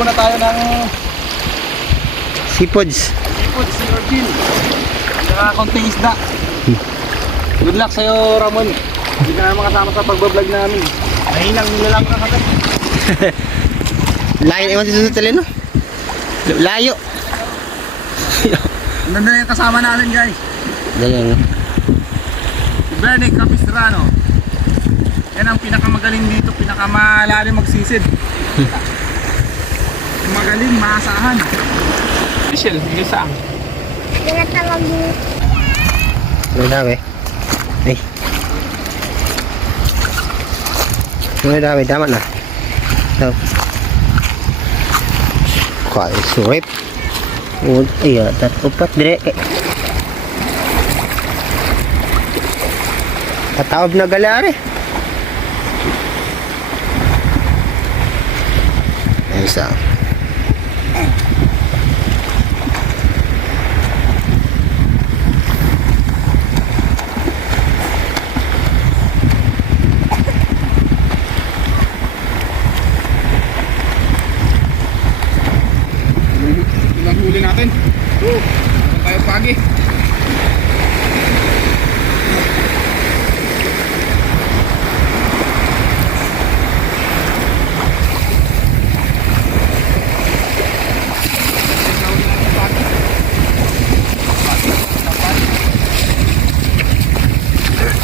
muna tayo ng Seafoods. seafood, sea orchid. Saka konting isda. Good luck sa'yo, Ramon. Hindi ka na makasama sa pagbablog namin. Nahinang nilalang na kami. Layo naman si Susutelin, no? Layo. Ganda na yung kasama natin, guys. Ganyan, no? Si Bernie Capistrano. Yan ang pinakamagaling dito, pinakamalalim magsisid. Magaling, maasahan. Michelle, hindi saan? Tinatawag mo. May dami. Ay. May dami, tama na. So. Kaya surip. Iya, upat dire kay. Tatawab na galari. Ay isa. Ilang huli natin. Meron tayo pagi.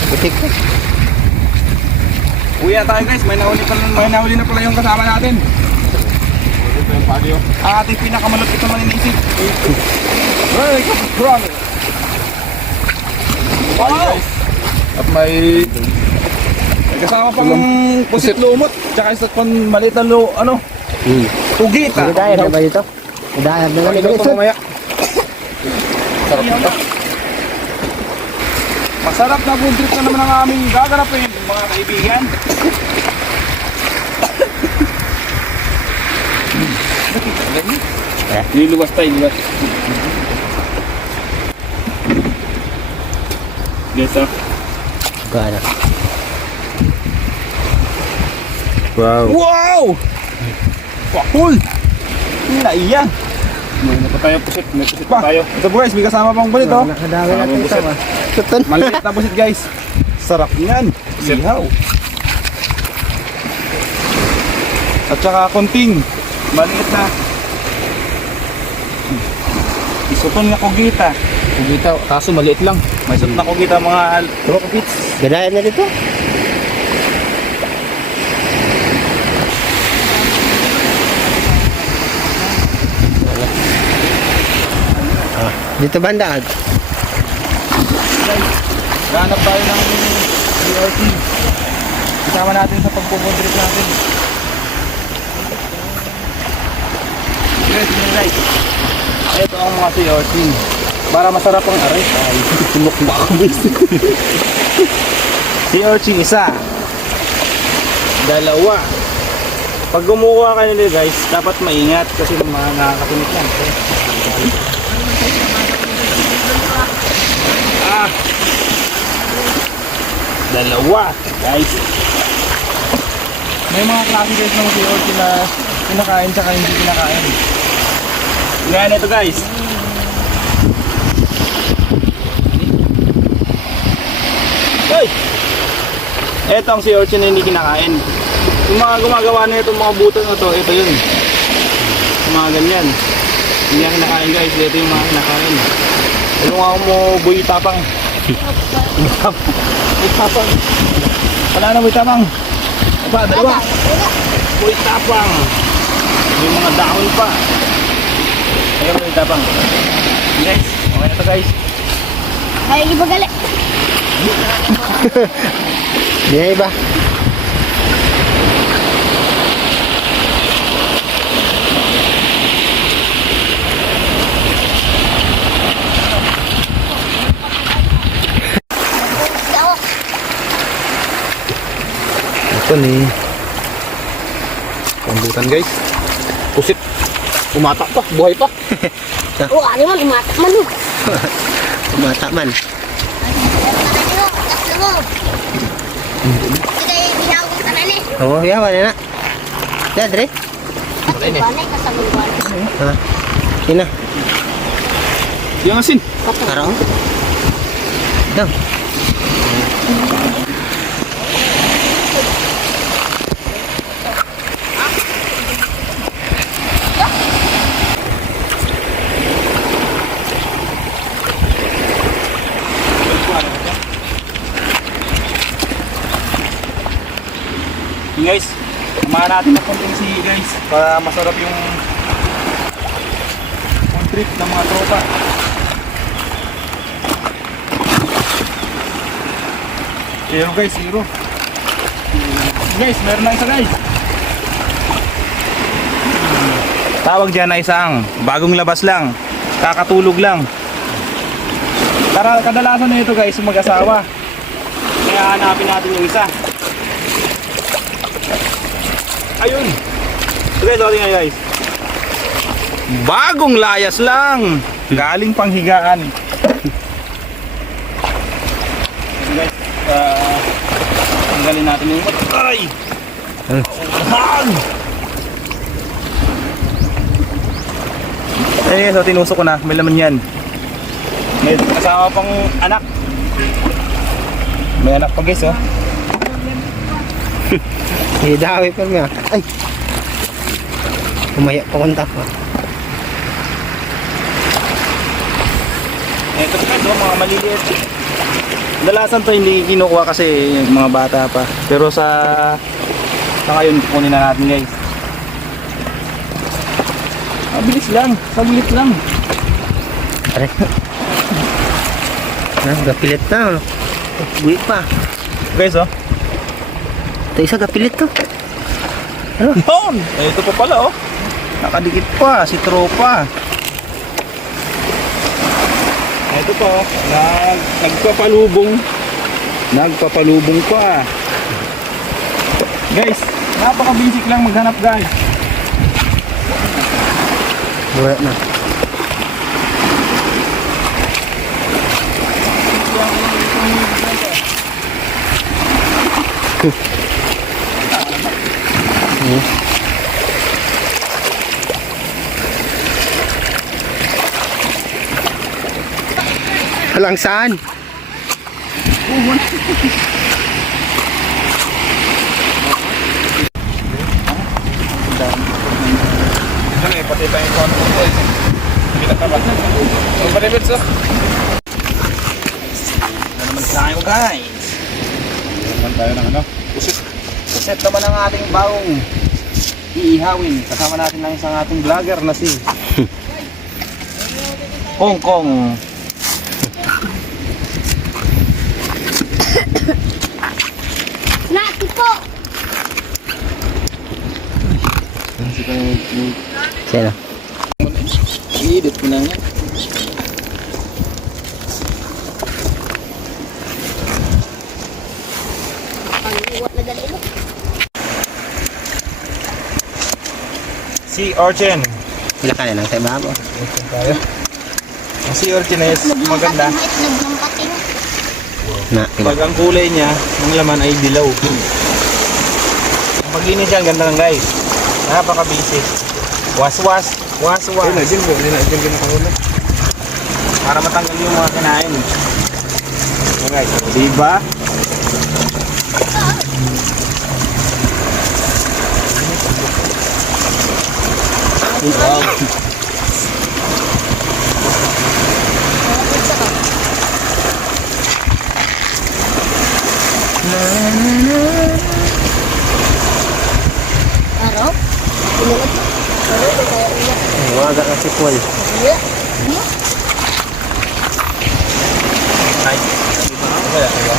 Putik ko. Uwi tayo guys, may nahuli na pala yung kasama natin. Ito yung pagi yun. Ang ating pinakamalapit na maninisip. Hey, brother! Wow! At may kasama pang pusit lumot, tsaka isa pang maliit na tugita. Dayag na ba dito? Dayag na Ito dito. mamaya. Sarap ito. Masarap na food trip na naman ang aming gaganapin, mga kaibigan. Niluwas tayo, niluwas. Dito. Gana. Wow. Wow! Pakul! Naiyan! May pa tayo pusit, may pusit pa tayo. Ito guys, may kasama pang bulit oh. Nakadami natin ito ba? Tuton. Maliit na pusit guys. Sarap yan. Sihaw. At saka konting maliit na isuton na kugita. Kugita, kaso maliit lang. May isot na kugita mga kapits. Ganayan na dito. Dito banda. Ganap tayo ng CRT. Kasama natin sa pagpupundrip natin. Yes, guys. Ito ang mga CRT. Para masarap ang aray. Ay, tulok na ako. CRT isa. Dalawa. Pag gumuha kayo nila guys, dapat maingat kasi mga nakakatunok yan. Dalawa guys. May mga klase guys ng CRT na kinakain tsaka hindi kinakain. Ngayon ito guys. Hey! Ito ang CRT na hindi kinakain. Yung mga gumagawa na itong mga buto na to, ito yun. Yung mga ganyan. Hindi ang kinakain guys, ito yung mga kinakain. Tulungan ako mo buhay tapang. Buhay tapang. Wala na buhay tapang. Pa, dalawa. Buhay tapang. May mga dahon pa. Ayun buhay tapang. Guys, okay na to guys. Ay, ibagali. Di ba? Ito nih. Rambutan guys. Pusit. Umatak pa, buhay pa. Oh, ano man, umatak man. Mata man. Hindi, binaw ko tanan eh. Oh, ya mana nak? Ya, Dre. Panay kasaguan. Ha? Sina? Yung asin. Tara, oh. Yan. Guys, samahan natin ng konting si guys para masarap yung food trip ng mga tropa. Zero guys, zero. Guys, meron na isa guys. Tawag dyan na isang bagong labas lang, kakatulog lang. Kadalasan na ito guys, mag-asawa. Kaya hanapin natin yung isa. Ayun. Guys, sorry nga guys. Bagong layas lang. Galing panghigaan. Guys, tanggalin natin yung ay. Hang. Eh, so tinusok ko na. May laman yan. May kasama pang anak. May anak pa guys, oh. Hidawi pa niya. Ay! Umaya pa kong tapo. Ito guys, oh, mga maliliit. Dalasan to hindi kinukuha kasi mga bata pa. Pero sa ngayon, kukunin na natin guys. Mabilis lang, saglit lang. Pare. Gapilit na. Buwi pa. Guys, oh. Ito isa gapilit to. Yun! Eh, ito pa pala, oh. Nakadikit pa, si tropa. Ito pa, oh. Nagpapalubong pa. Guys, napaka-basic lang maghanap, guys. Wala na. Walang saan. Ano eh, pati tayong kono ko eh. Hindi na ka ba? So, pati bits, oh. Ano naman tayo, guys? Ano naman tayo ng ano? Set naman ang ating bagong iihawin. Kasama natin lang isang ating vlogger na si Kong Kong. Nati po! Sino? I-edit ko na yan. Pag-iwat na dalilo. Si Orchen. Sila ka na lang sa ibabaw. Tayo. Ang si Orchen is maganda. Itlog ng pating. Na, Pag ang kulay niya, ang laman ay dilaw. Ang pag-inis yan, ganda lang guys. Napaka-basic. Was-was. Was-was. Para matanggal yung mga kinain. So guys, diba? Wow. Araw? Pinulad mo? Araw, kaya uyak. waga na si Paul. Iya. Ay. Wala, wala.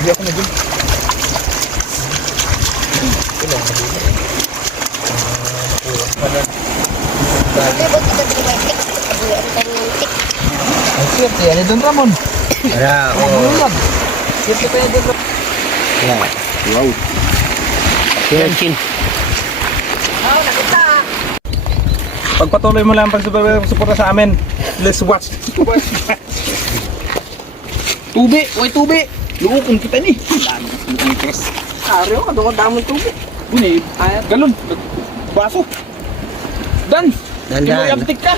Hindi ako na dun. Hindi, ba't kita dilimatik? Buwi ang tayo ng tik. Ay, siyempre, yan doon Ramon. Ara, oh. Siyempre tayo doon. Yeah. Wow. Chin. Pagpatuloy mo lang ang pagsuporta sa amin. Let's watch. Tubi! Uy, tubi! Luukong kita ni. Araw ka, doon ka damang tubi. Bunay, galon. Baso. Dan! Dandan. Timoy ka.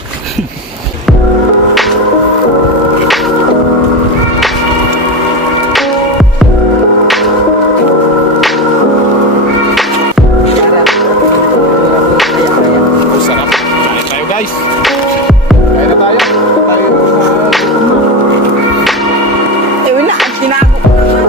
Sarap. Kain tayo guys. Kain na tayo. Tayo Eh, wala. Tinago ko naman.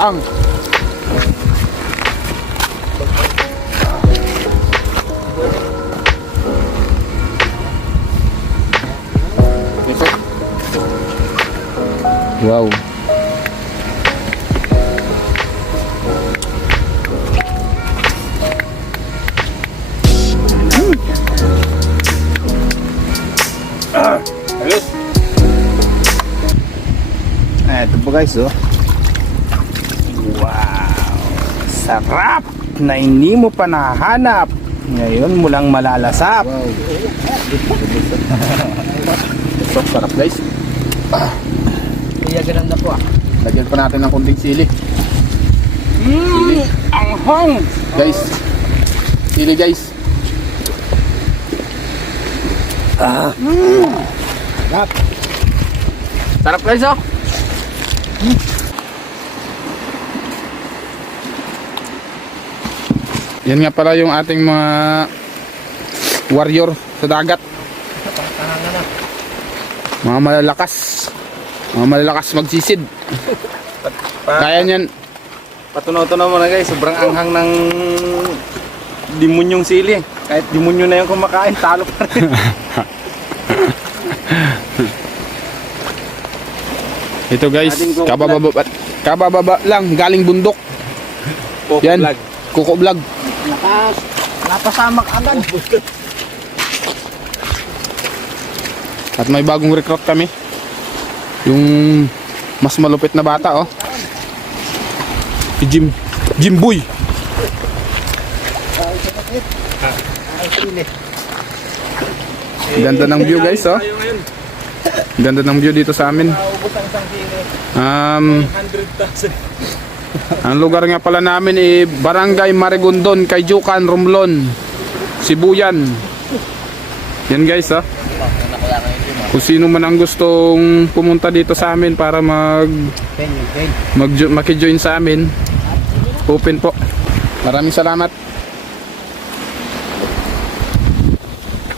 Baang. Ito. Wow. Ayos. Ito po guys, oh. Wow. Sarap na hindi mo pa nahanap. Ngayon mo lang malalasap. Wow. So, sarap guys. Iya ganun na po ah. Lagyan pa natin ng konting sili. Anghang. Guys. Sili guys. Sarap. Sarap guys, oh. Yan nga pala yung ating mga warrior sa dagat. Mga malalakas. Mga malalakas magsisid. Kaya niyan. Patunaw-tunaw mo na guys, sobrang anghang ng demonyong sili. Kahit demonyo na yung kumakain, talo pa rin. Ito guys, kabababa lang, galing bundok. Yan, Kuko Vlog. Napasamak agad. At may bagong recruit kami. Yung mas malupit na bata, oh. Si Jimboy. Ganda ng view guys, oh. Ganda ng view dito sa amin. Ang lugar nga pala namin ay Barangay Marigondon, Kayjukan, Romblon, Sibuyan. Yan guys, oh. Kung sino man ang gustong pumunta dito sa amin para makijoin sa amin, open po. Maraming salamat.